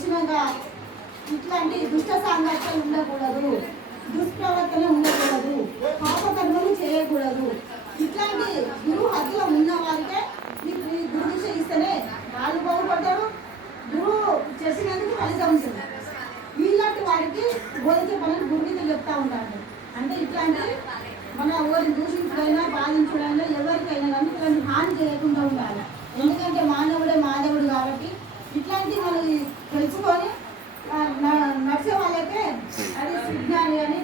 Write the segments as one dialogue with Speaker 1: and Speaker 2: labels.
Speaker 1: వచ్చినాక ఇట్లాంటి దుష్ట సాంగత్యాలు ఉండకూడదు దుష్ప్రవర్తన ఉండకూడదు పాపకర్మలు చేయకూడదు. ఇట్లాంటి గురువు హద్దులో ఉన్న వారికే ఈ ఈ గురు దీక్ష ఇస్తేనే వాళ్ళు బాగుపడతారు. గురువు చేసినందుకు ఫలితం ఉంటుంది. వీళ్ళంటి వారికి బోధించే పనులు గురువుకి చెప్తా ఉంటారు. అంటే ఇట్లాంటి మన ఎవరిని దూషించడైనా బాధించడైనా ఎవరికైనా కానీ ఇట్లాంటి హాని చేయకుండా ఉండాలి. ఎందుకంటే మానవుడే మాధవుడు కాబట్టి ఇట్లాంటి మనం తెలుసుకొని నడిచే వాళ్ళకే అది విజ్ఞాని అని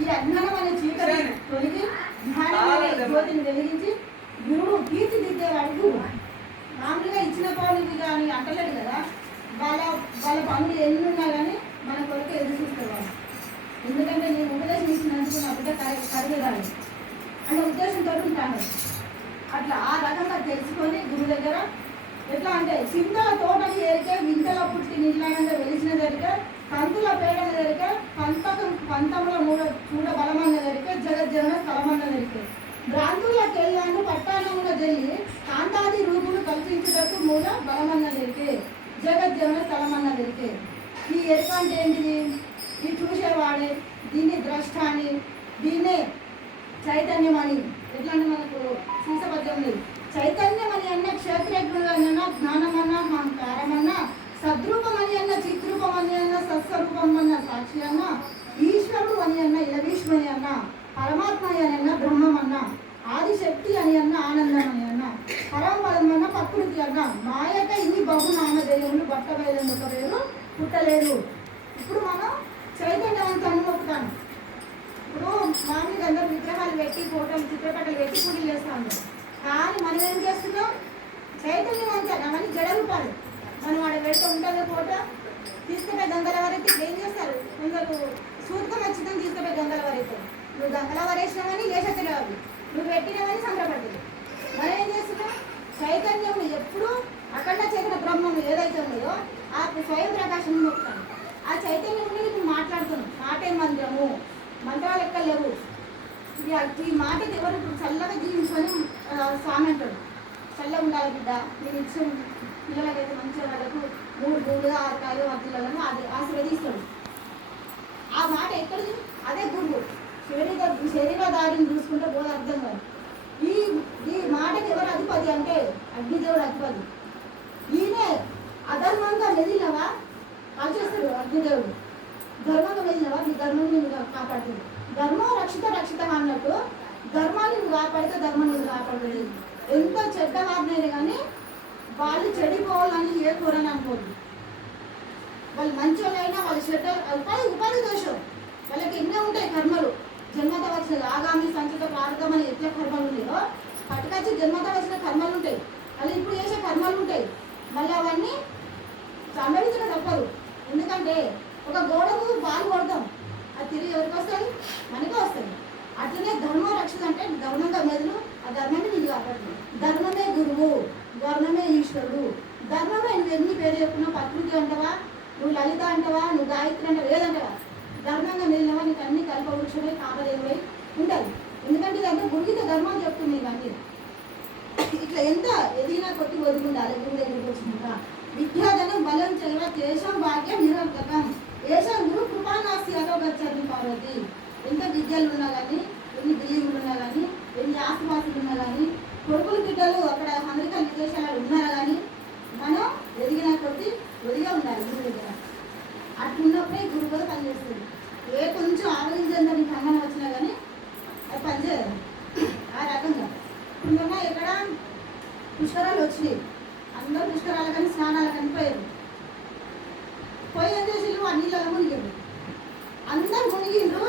Speaker 1: ఈ అజ్ఞానం అనే చీకటి తొలగి జ్ఞానం అనే జ్యోతిని వెలిగించి గురువు తీర్చిదిద్దేవాడు మామూలుగా ఇచ్చిన పనులు కానీ అంటలేడు కదా. వాళ్ళ వాళ్ళ పనులు ఎన్ని ఉన్నా కానీ మన కొరకు ఎదురు చూసుకోవాలి ఎందుకంటే నేను ఉపదేశం ఇచ్చినందుకు నా బిడ్డ కరి కరిగేదాన్ని. అనే ఉద్దేశంతో ఉంటాను. అట్లా ఆ రకంగా తెలుసుకొని గురువు దగ్గర ఎట్లా అంటే సింతల తోటలు ఏరికే వింతల పుట్టి నిజంగా వెలిసిన జరిగే కంతుల పేడన జరిగే పంతకం పంతముల మూడ చూడ బలమన్న జరిగే జగజ్జన స్థలమన్న జరిగే భ్రాంతుల వెళ్ళాను పట్టాణముల జల్లి కాంతాది రూపులు కల్పించుటకు మూల బలమన్న జరిగే జగజ్జన స్థలమన్న జరిగే ఈ ఎరుక అంటే ఏంటిది? ఇది చూసేవాడే దీన్ని ద్రష్ట అని దీన్నే చైతన్యం అని ఎట్లా అంటే మనకు సీసపద్యం లేదు. చైతన్యం అని అన్న క్షేత్రజ్ఞులన్న జ్ఞానమన్న అహంకారమన్న సద్రూపం అని అన్న చిద్రూపం అని అన్న సత్స్వరూపం అన్న సాక్షి అన్న ఈశ్వరుడు అని అన్న ఇలవీశ్వరు అన్న పరమాత్మ అని అన్న బ్రహ్మం అన్న ఆదిశక్తి అని అన్న ఆనందం అని అన్న పరమపదం అన్న ప్రకృతి అన్న మాయక ఇన్ని బహు నామధేయములు బట్ట ఒక వేరు పుట్టలేదు. ఇప్పుడు మనం చైతన్యవంతాన్ని మొక్కుతాను ఇప్పుడు మామూలుగా అందరూ విగ్రహాలు పెట్టి ఫోటోలు చిత్రపటాలు పెట్టి పూజలు చేస్తా కానీ మనం ఏం చేస్తున్నాం? చైతన్యం అంతా అవన్నీ జడ రూపాలు మనం వాడు పెడితే ఉంటుంది ఫోటో తీసుకుపోయి గంగల వరకు ఏం చేస్తారు? కొందరు సూత్రం వచ్చిందని తీసుకుపోయి గంగల వరకు నువ్వు గంగల వరేసినావని లేచతిరావు నువ్వు పెట్టినవని సంబరపడ్డది మనం ఏం చేస్తున్నాం? చైతన్యం ఎప్పుడు అఖండ చైతన్య బ్రహ్మం ఏదైతే ఉన్నాయో ఆ స్వయం ప్రకాశం మొక్కుతాను ఆ చైతన్యం నుండి మాట్లాడుతున్నాం. మాటే మంత్రము. మంత్రాలు ఎక్కడ లేవు? ఈ మాట ఎవరు చల్లగా జీవించుకొని కాదు స్వామి అంటాడు. చల్లగా ఉండాలి బిడ్డ నేను ఇచ్చిన పిల్లలకైతే మంచిగా వాళ్ళకు మూడు మూడు ఆరు కాయలు పిల్లలను అది ఆశీర్వదిస్తాడు. ఆ మాట ఎక్కడిది? అదే గురువు శరీర దారిని చూసుకుంటే బోధ అర్థం కాదు. ఈ ఈ మాటకి ఎవరు అధిపతి అంటే అగ్నిదేవుడు అధిపతి. ఈయనే అధర్మంగా మెదిలినవా? కాల్చేస్తాడు అగ్నిదేవుడు. ధర్మంగా మెదిలినవా? నీ ధర్మం నేను కాపాడుతుంది. ధర్మం రక్షిత రక్షిత కాపాడితే ధర్మం నీకు కాపాడలేదు ఎంత చెడ్డ వారినైనా కానీ వాళ్ళు చెడిపోవాలని ఏ కూరని అనుకోండి వాళ్ళు మంచి వాళ్ళైనా వాళ్ళు చెడ్డ ఉపాధి ఉపాధి దోషం. వాళ్ళకి ఎన్నో ఉంటాయి కర్మలు. జన్మత వచ్చిన ఆగామి సంచిత ప్రార్థం అని ఎట్లా కర్మలు ఉన్నాయో పట్టుకొచ్చి జన్మత వచ్చిన కర్మలు ఉంటాయి. వాళ్ళు ఇప్పుడు చేసే కర్మలు ఉంటాయి. మళ్ళీ అవన్నీ సంభవించడం తప్పదు. ఎందుకంటే ఒక గోడకు బాల్ కొడతాం. అది తిరిగి ఎవరికి వస్తుంది? మనకే వస్తుంది. అట్లనే ధర్మం రక్షణ అంటే ధర్మంగా మెదలు ఆ ధర్మాన్ని నీకు కాపాడుతుంది. ధర్మమే గురువు ధర్మమే ఈశ్వరుడు. ధర్మమే నువ్వు ఎన్ని పేరు చెప్పుకున్నావు ప్రకృతి అంటవా నువ్వు లలిత అంటవా నువ్వు గాయత్రి అంటవా ఏదంటవా ధర్మంగా మెదిలినవా నీకు అన్ని కల్పవృక్షమై కాపదేవులై ఉండాలి ఎందుకంటే ఇదంతా గురువుతో ధర్మం చెప్తుంది ఇవన్నీ. ఇట్లా ఎంత ఎదిగినా కొట్టి వదులుండాలి గురు దగ్గరికి వచ్చినాక. విద్యాధనం బలం చేయవ దేశం భాగ్యం నిరర్థకం దేశం గురు కృపానాస్తి అలోగచ్చని పార్వతి. ఎంత విద్యలు ఉన్నా కానీ ఎన్ని బిల్డింగ్లు ఉన్నా కానీ ఎన్ని ఆస్తిపాస్తులు ఉన్నా కానీ కొడుకులు బిడ్డలు అక్కడ అమెరికా విదేశాలు ఉన్నారు కానీ మనం ఎదిగిన కొద్దీ ఒదిగా ఉండాలి గురువు దగ్గర. అట్లున్నప్పుడే గురువు కూడా పనిచేస్తుంది ఏ కొంచెం ఆలోచించని ఖండన వచ్చినా కానీ అది పనిచేయదు ఆ రకంగా. ఇప్పుడు మొన్న ఇక్కడ పుష్కరాలు వచ్చినాయి. అందరూ పుష్కరాలు కానీ స్నానాలు కానీ పోయారు. పోయి ఏం చేసి ఆ నీళ్ళలో మునిగారు. అందరు మునిగిండ్రు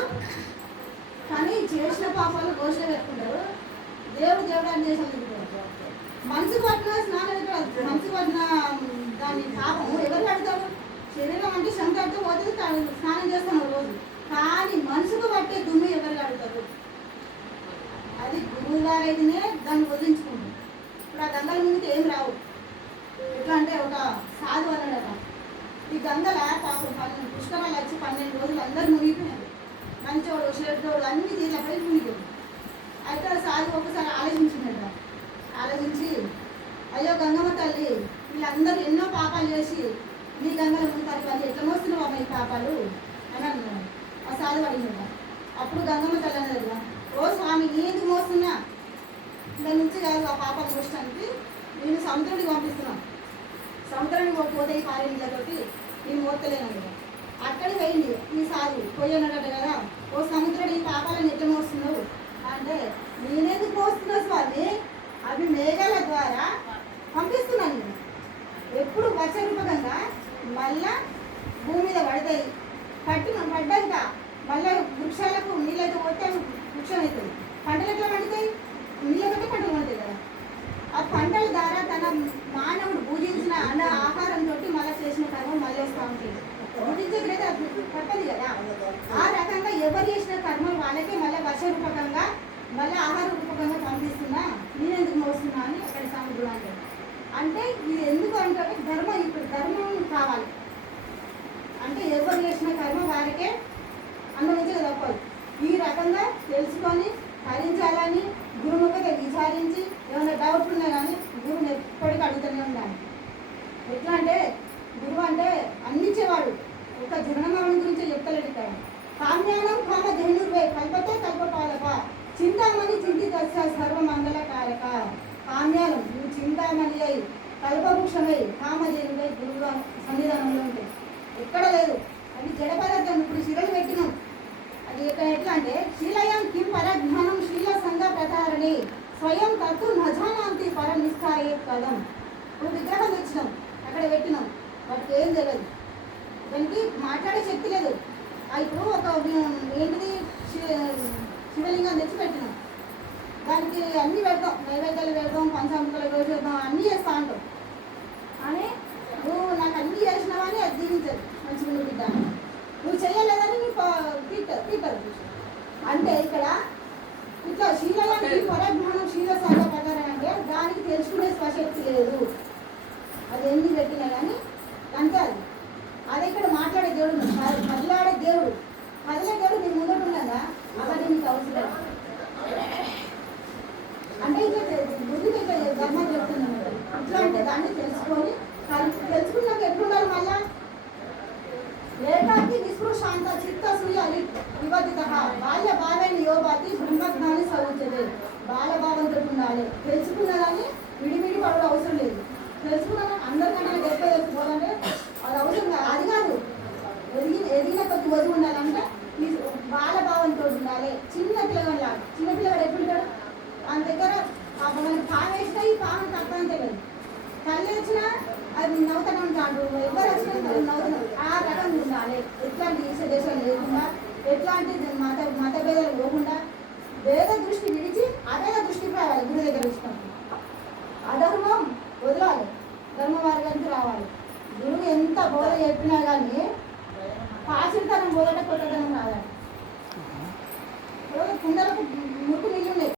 Speaker 1: కానీ చేసిన పాపాలు ఘోష పెట్టుకుంటారు దేవుడు దేవుడు అని చేసి మనసు పట్టిన స్నానం ఎక్కడ మనసు పట్టిన దాని పాపం ఎవరు పెడతారు శరీరం అంటే శంకర్తో పోతుంది స్నానం చేస్తాను రోజు. కానీ మనసుకు పట్టే దుమ్ము ఎవరు కడతారు? అది గురువు దాన్ని వదిలించుకుంటుంది ఇప్పుడు ఆ గంగల ముందుకు ఏం రావు. ఎట్లా అంటే ఒక సాధు అన్నాడట. ఈ గంగల పాపం పన్నెండు పుష్కరాలు వచ్చి పన్నెండు రోజులు అందరూ మునిగిపోయినారు. మంచోడు చెడ్డోడు అన్ని తీసినప్పుడే మునిగాడు. అయితే ఆ సాధు ఒకసారి ఆలోచించిందట. ఆలోచించి అయ్యో గంగమ్మ తల్లి వీళ్ళందరూ ఎన్నో పాపాలు చేసి నీ గంగల ముందు తల్లి ఎట్లా మోస్తున్నావు ఈ పాపాలు? అని అన్నాడు. ఆ సాధు అడిగిన అప్పుడు గంగమ్మ తల్లి అన్నది ఓ స్వామి నీకు మోస్తున్నా? దాని నుంచి కాదు ఆ పాప మోసడానికి. నేను సముద్రుడికి పంపిస్తున్నాను సముద్రానికి పోతే ఈ పారే నీళ్ళతోటి నేను మోస్తలేను అక్కడ పోయింది. ఈ పోయినట్టు కదా. ఓ సముద్రుడు ఈ పాపాలను ఎట్లా మోస్తున్నావు అంటే నేనెందుకు మోస్తున్నావు స్వామి? అవి మేఘాల ద్వారా పంపిస్తున్నాను. నేను ఎప్పుడు వర్ష రూపకంగా మళ్ళా భూమి మీద పడతాయి. పట్టిన పడ్డాక మళ్ళా వృక్షాలకు నీళ్ళైతే పోతే వృక్షం అవుతుంది పంటలు ఎట్లా పండుతాయి? నీళ్ళతోటే పంటలు పండుతాయి కదా. ఆ పంటల ద్వారా తన మానవుడు పూజించిన అన్న ఆహారంతో మళ్ళీ చేసిన కర్మ మళ్ళీ వస్తూ ఉంటుంది భుజించగలిగితే అది ఉంటుంది కదా ఆ రకంగా ఎవరు చేసిన కర్మలు వాళ్ళకే మళ్ళీ వర్ష రూపకంగా మళ్ళీ ఆహార రూపకంగా పంపిస్తున్నా నేను ఎందుకు మోస్తున్నా అని అక్కడ సముద్రుడు అంటే ఇది ఎందుకు అంటే ధర్మం ఇప్పుడు ధర్మం కావాలి. అంటే ఎవరు చేసిన కర్మ వారికే అనుభవించక తప్పదు ఈ రకంగా తెలుసుకొని హరించాలని గురుముఖత విచారించి ఏమైనా డౌట్ ఉన్నా కానీ గురువుని ఎప్పటికీ అడుగుతూనే ఉండాలి. ఎట్లా అంటే గురువు అంటే అందించేవాడు. కామ్యానం కామ ధేనుర్వే కల్పతే కల్పపాలక. చింతామణి చింతిత సర్వమంగళ కారక. కామ్యానం నువ్వు చింతామణి అయి కల్పవృక్షమై కామధేనువై గురువు సన్నిధానంలో ఉంటాయి ఎక్కడ లేదు. అది జడ పదార్థం ఇప్పుడు శిరలు పెట్టినాం. అది ఇక్కడ ఎట్లా అంటే శీలయం కిం పరజ్ఞానం శీల సంఘ ప్రధారణి. స్వయం తత్తు నజానాంతి పర నిష్కాయే పదం ఇప్పుడు విగ్రహం తెచ్చినాం. అక్కడ పెట్టినాం. వాటికి ఏం తెలియదు దానికి మాట్లాడే శక్తి లేదు. ఇప్పుడు ఒక ఏంటిది? శివలింగం తెచ్చి పెట్టినాం. దానికి అన్ని పెడతాం. నైవేద్యాలు పెడతాం పంచామృతాలు రోజు చేద్దాం అన్నీ చేస్తా ఉంటాం. అని నువ్వు నాకు అన్ని చేసినావని అది దీవించదు మంచిగా నువ్వు బిడ్డ. అని. నువ్వు చేయలేదని నీ తిట్టరు తిట్టరు అంటే ఇక్కడ ఇట్లా శీలానికి పరజ్ఞానం శీల సాగ ప్రకారం అంటే దానికి తెలుసుకునే స్వశక్తి లేదు. అది ఎన్ని పెట్టినా కానీ అంతే అది. అది ఇక్కడ దేవుడు మదిలాడే దేవుడు. మదిలే దేవుడు నీ ముందట ఉన్నదా అవన్నీ నీకు అవసరం అంటే ఇట్లా బుద్ధికి ఇట్లా ధర్మం చెప్తున్నాను ఇట్లాంటి దాన్ని తెలుసుకొని తెలుసుకున్నాక ఎట్లుండాలి మళ్ళా? ఏకాకి నిస్పృశాంత చిత్త సూయ వివదిత బాల్య భావేని యోగాకి బ్రహ్మజ్ఞాని బాల బాలభావంతో ఉండాలి. తెలుసుకున్నదాన్ని విడివిడి పడడం అవసరం లేదు. తెలుసుకున్న అందరికన్నా గొప్ప తెలుసుకోవాలంటే అది అవసరం కాదు అది కాదు ఎదిగి ఎదిగిన ఉండాలంటే ఈ బాలభావంతో ఉండాలి. చిన్న పిల్లగాడు చిన్న పిల్లగాడు ఎట్లుంటాడు వాళ్ళ దగ్గర ఆ మనకి పాము వేసినా ఈ పాము తక్కువ అంతే లేదు వచ్చినా అది నవ్వుతనం కాదు. ఎవరు వచ్చినా నవ్వుతున్నాం ఆ రకం ఉండాలి. ఎట్లాంటి ఈస దేశం లేకుండా ఎట్లాంటి మత మత భేదాలు పోకుండా వేద దృష్టి విడిచి అవేద దృష్టికి రావాలి గురు దగ్గర వచ్చినప్పుడు అధర్మం వదలాలి. ధర్మ మార్గానికి రావాలి. గురువు ఎంత బోధ చెప్పినా కానీ పాచితనం బోధట కొత్తదనం రావాలి కుండలకు మురుకు నీళ్ళు ఉన్నాయి.